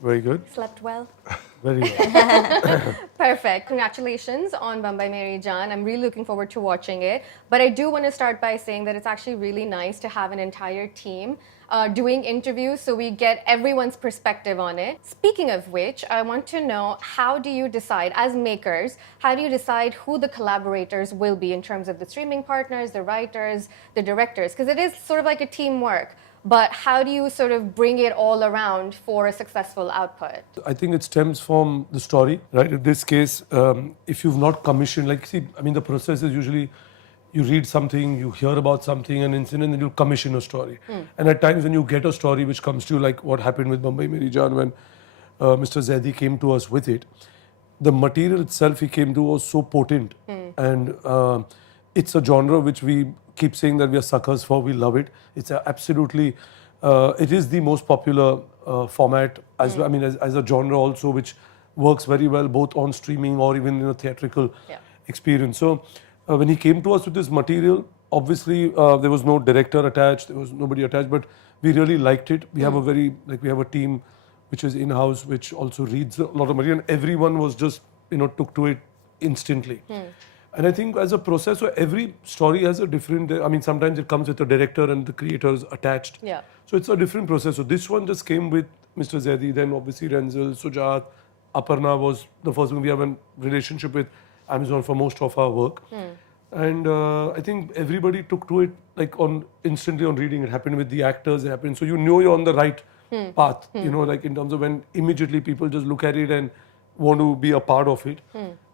Very good. Slept well? Very well. Perfect. Congratulations on Bambai Meri Jaan. I'm really looking forward to watching it. But I do want to start by saying that it's actually really nice to have an entire team doing interviews so we get everyone's perspective on it. Speaking of which, I want to know, how do you decide, as makers, how do you decide who the collaborators will be in terms of the streaming partners, the writers, the directors? Because it is sort of like a teamwork. But how do you sort of bring it all around for a successful output? I think it stems from the story, right? In this case, if you've not commissioned, like, see, I mean, the process is usually you read something, you hear about something, an incident, and then you commission a story. And at times when you get a story which comes to you, like what happened with Bambai Meri Jaan when Mr. Zaidi came to us with it, the material itself he came to was so potent. And it's a genre which we keep saying that we are suckers for, we love it. It's absolutely, it is the most popular format, as I mean, as a genre also, which works very well both on streaming or even in a theatrical experience. So when he came to us with this material, obviously there was no director attached, there was nobody attached, but we really liked it. We have a very, like, we have a team which is in-house, which also reads a lot of material, and everyone was just, took to it instantly. And I think as a process, so every story has a different, I mean, sometimes it comes with the director and the creators attached. Yeah. So it's a different process. So this one just came with Mr. Zaidi, then obviously Rensil, Sujat, Aparna was the first one. We have a relationship with Amazon for most of our work. And I think everybody took to it like instantly on reading. It happened with the actors, it happened. So you know you're on the right path, like in terms of when immediately people just look at it and want to be a part of it.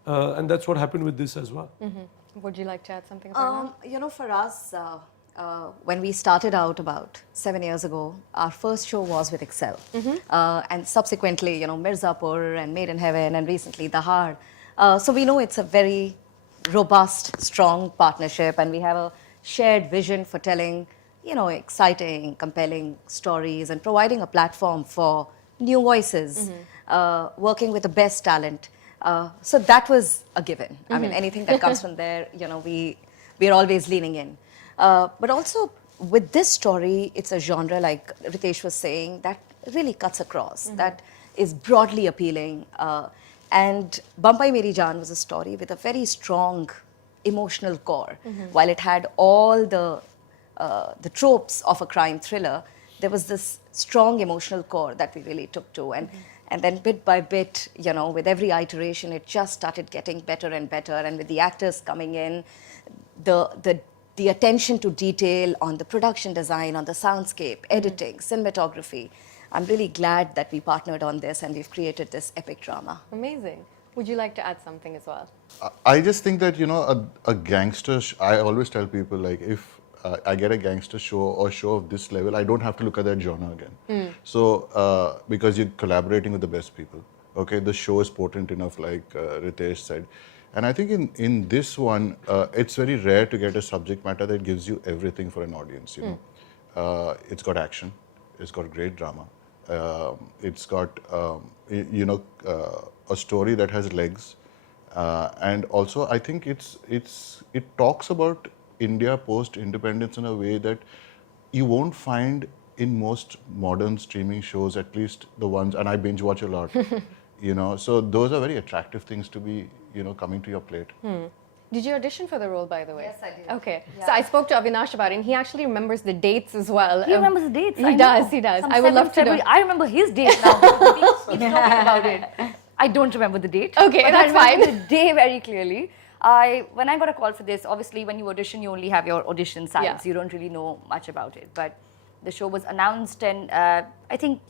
And that's what happened with this as well. Would you like to add something about that? For us, when we started out about 7 years ago, our first show was with Excel. And subsequently, Mirzapur and Made in Heaven and recently Dahar. So we know it's a very robust, strong partnership, and we have a shared vision for telling, exciting, compelling stories and providing a platform for new voices, working with the best talent. So that was a given. I mean, anything that comes from there, we're always leaning in. But also with this story, it's a genre, like Ritesh was saying, that really cuts across, that is broadly appealing. And Bambai Meri Jaan was a story with a very strong emotional core. While it had all the tropes of a crime thriller, there was this strong emotional core that we really took to. And then bit by bit, with every iteration, it just started getting better and better. And with the actors coming in, the attention to detail on the production design, on the soundscape, editing, cinematography. I'm really glad that we partnered on this and we've created this epic drama. Amazing. Would you like to add something as well? I just think that, a gangster, I always tell people, like, if I get a gangster show or show of this level, I don't have to look at that genre again. So, because you're collaborating with the best people. Okay, the show is potent enough, like Ritesh said. And I think in this one, it's very rare to get a subject matter that gives you everything for an audience, It's got action, it's got great drama, it's got, a story that has legs. And also, I think it talks about India post-independence in a way that you won't find in most modern streaming shows, at least the ones, and I binge watch a lot, so those are very attractive things to be, coming to your plate. Did you audition for the role, by the way? Yes, I did. Okay. Yeah. So I spoke to Avinash about it, and he actually remembers the dates as well. He remembers the dates. He does. I would love to know. I remember his date now. He keeps talking about it. I don't remember the date. Okay, but that's I remember fine. the day very clearly. When I got a call for this, obviously when you audition, you only have your audition sides. Yeah. You don't really know much about it. But the show was announced, and I think,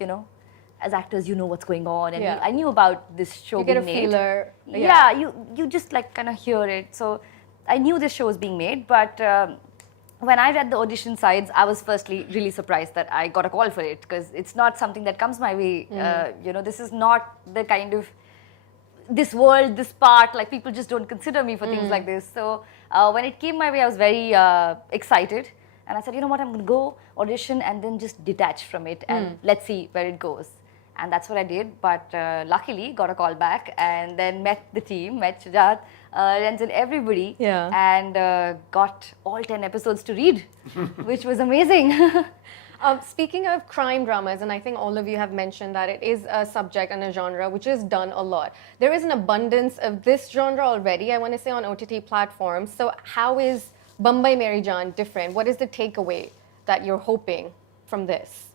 as actors, you know what's going on. And Yeah. I knew about this show You being get a made. feeler. Yeah, you just like kind of hear it. So I knew this show was being made, but when I read the audition sides, I was firstly really surprised that I got a call for it, because it's not something that comes my way. This is not the kind of this world, this part, like people just don't consider me for things like this. So when it came my way, I was very excited. And I said, you know what, I'm going to go audition and then just detach from it and let's see where it goes. And that's what I did. But luckily, got a call back and then met the team, met Sujat, Rensil, everybody. Yeah. And got all 10 episodes to read, which was amazing. Speaking of crime dramas, and I think all of you have mentioned that it is a subject and a genre which is done a lot. There is an abundance of this genre already, I want to say, on OTT platforms. So how is Bambai Meri Jaan different? What is the takeaway that you're hoping from this?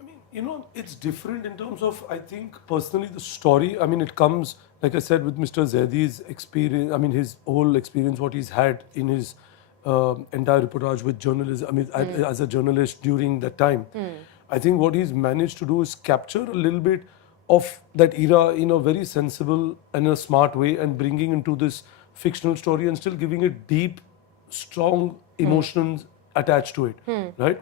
I mean, you know, it's different in terms of, I think, personally, the story. I mean, it comes, like I said, with Mr. Zaidi's experience, I mean, his whole experience, what he's had in his entire reportage with journalism, I mean, as a journalist during that time. I think what he's managed to do is capture a little bit of that era in a very sensible and a smart way, and bringing into this fictional story and still giving it deep, strong emotions attached to it, right?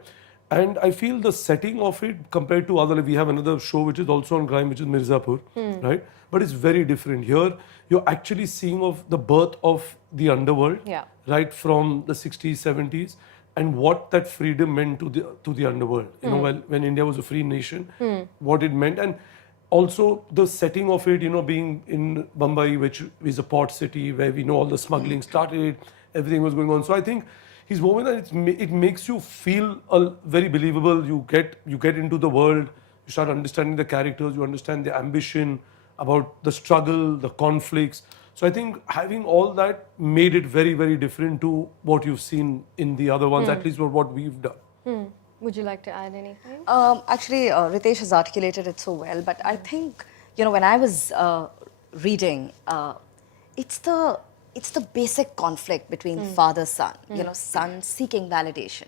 And I feel the setting of it compared to other, like we have another show which is also on crime, which is Mirzapur, right? But it's very different. Here, you're actually seeing of the birth of the underworld, right, from the 60s, 70s, and what that freedom meant to the underworld. You know, when India was a free nation, what it meant, and also the setting of it, you know, being in Mumbai, which is a port city where we know all the smuggling started, everything was going on. So I think he's woven, and it makes you feel very believable. You get into the world, you start understanding the characters, you understand the ambition, about the struggle, the conflicts. So I think having all that made it very, very different to what you've seen in the other ones, at least what we've done. Would you like to add anything? Actually, Ritesh has articulated it so well, but I think, you know, when I was reading, it's the basic conflict between father-son, you know, son seeking validation,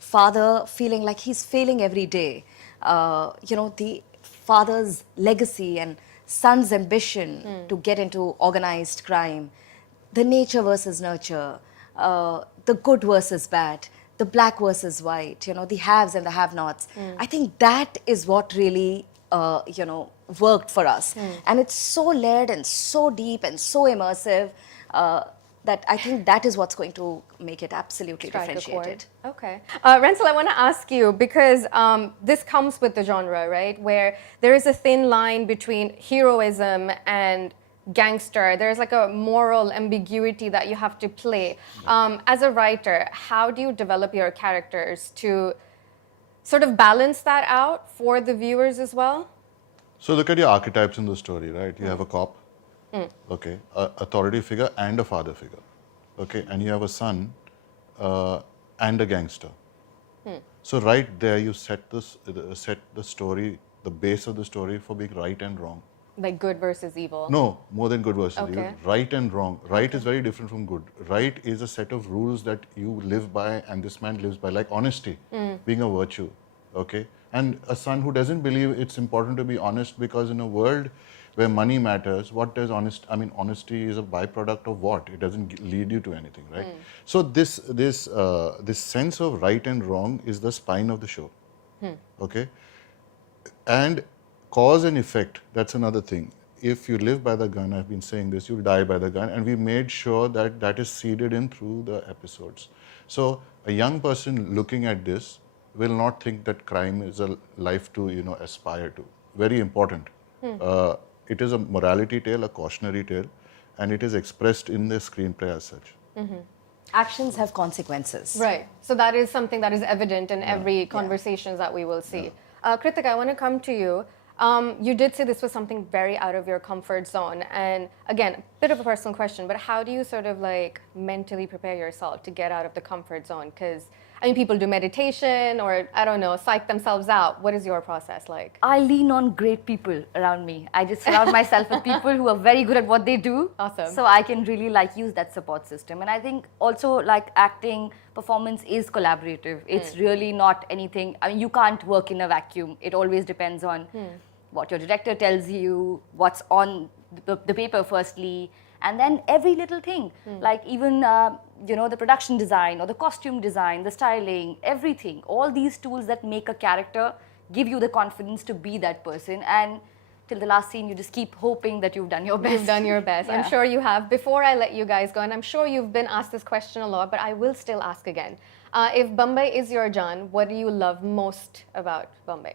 father feeling like he's failing every day, you know, the father's legacy and son's ambition to get into organized crime, the nature versus nurture, the good versus bad, the black versus white, you know, the haves and the have-nots. I think that is what really, you know, worked for us. And it's so layered and so deep and so immersive that I think that is what's going to make it absolutely differentiated. Okay. Rensil, I want to ask you, because this comes with the genre, right? Where there is a thin line between heroism and gangster. There's like a moral ambiguity that you have to play. As a writer, how do you develop your characters to sort of balance that out for the viewers as well? So look at your archetypes in the story, right? You have a cop, okay, a authority figure and a father figure, okay, and you have a son and a gangster. So right there, you set the story, the base of the story for being right and wrong. Like good versus evil? No, more than good versus evil. Okay. Right and wrong. Right is very different from good. Right is a set of rules that you live by, and this man lives by, like honesty, being a virtue, okay? And a son who doesn't believe it's important to be honest, because in a world where money matters, what does honesty is a byproduct of what? It doesn't lead you to anything, right? So this sense of right and wrong is the spine of the show, okay? And cause and effect, that's another thing. If you live by the gun, I've been saying this, you'll die by the gun, and we made sure that that is seeded in through the episodes. So a young person looking at this will not think that crime is a life to, you know, aspire to. Very important. It is a morality tale, a cautionary tale, and it is expressed in the screenplay as such. Actions have consequences. Right. So that is something that is evident in every conversations that we will see. Kritika, I want to come to you. You did say this was something very out of your comfort zone. And again, a bit of a personal question, but how do you sort of like mentally prepare yourself to get out of the comfort zone? Because I mean, people do meditation or, I don't know, psych themselves out. What is your process like? I lean on great people around me. I just surround myself with people who are very good at what they do. Awesome. So I can really like use that support system. And I think also like acting, performance is collaborative. It's really not anything, I mean, you can't work in a vacuum. It always depends on what your director tells you, what's on the paper firstly, and then every little thing, like even, you know, the production design or the costume design, the styling, everything, all these tools that make a character give you the confidence to be that person. And till the last scene, you just keep hoping that you've done your best. You've done your best. I'm sure you have. Before I let you guys go, and I'm sure you've been asked this question a lot, but I will still ask again. If Bambai is your Jaan, what do you love most about Bambai?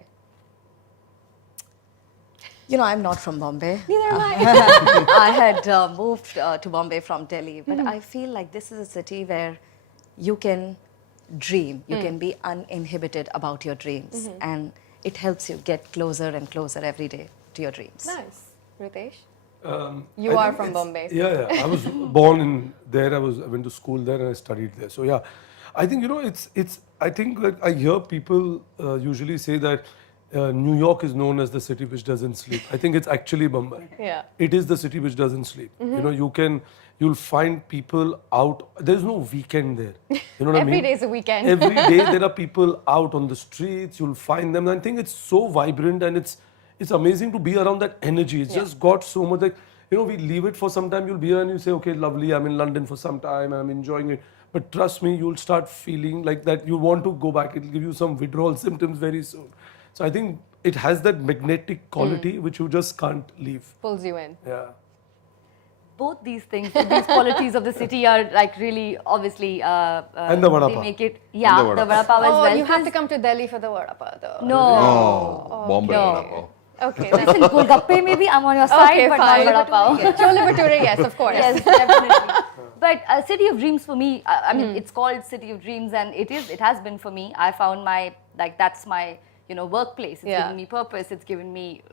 You know, I'm not from Bombay. Neither am I. I had moved to Bombay from Delhi, but I feel like this is a city where you can dream. You can be uninhibited about your dreams, and it helps you get closer and closer every day to your dreams. Nice. Ritesh? I You are think from it's- Bombay. Yeah. I was born in there. I went to school there and I studied there. So yeah, I think it's. I think that I hear people usually say that New York is known as the city which doesn't sleep. I think it's actually Mumbai. Yeah. It is the city which doesn't sleep. You'll find people out. There's no weekend there. You know what I mean? Every day's a weekend. Every day there are people out on the streets. You'll find them. And I think it's so vibrant and it's amazing to be around that energy. It's just got so much like, we leave it for some time. You'll be here and you say, okay, lovely. I'm in London for some time. I'm enjoying it. But trust me, you'll start feeling like that. You want to go back. It'll give you some withdrawal symptoms very soon. So I think it has that magnetic quality which you just can't leave. Pulls you in. Yeah. Both these things, these qualities of the city are like really obviously. And the vada they pav. make it. Yeah, And the the vada vada pav as Oh, well. you have to come to Delhi for the vada pav though. No. Oh, Bombay no. vada pav. Okay. That's Listen, Golgappe maybe I'm on your side, Okay, but fine. not vada pav. Chole Bhature, yes, of course. Yes, definitely. But City of Dreams for me, I mean, it's called City of Dreams, and it has been for me. I found that's my workplace. It's given me purpose. It's given me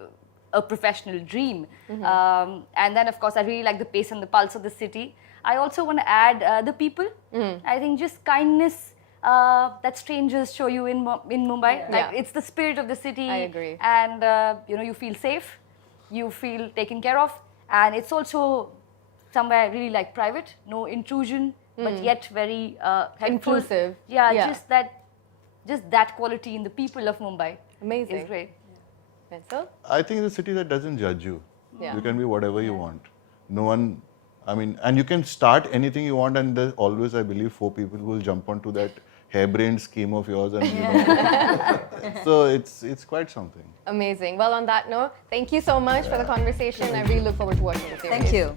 a professional dream. And then of course I really like the pace and the pulse of the city. I also want to add the people. I think just kindness that strangers show you in Mumbai. Like it's the spirit of the city. I agree. And you feel safe, you feel taken care of, and it's also somewhere really like private, no intrusion, but yet very helpful. Inclusive. Yeah, just that quality in the people of Mumbai. Amazing. Is great. Rensil? I think it's a city that doesn't judge you. Yeah. You can be whatever you want. No one, and you can start anything you want, and there's always, I believe, 4 people who will jump onto that harebrained scheme of yours, and so it's quite something. Amazing. Well, on that note, thank you so much for the conversation. I really look forward to watching the series. Thank you.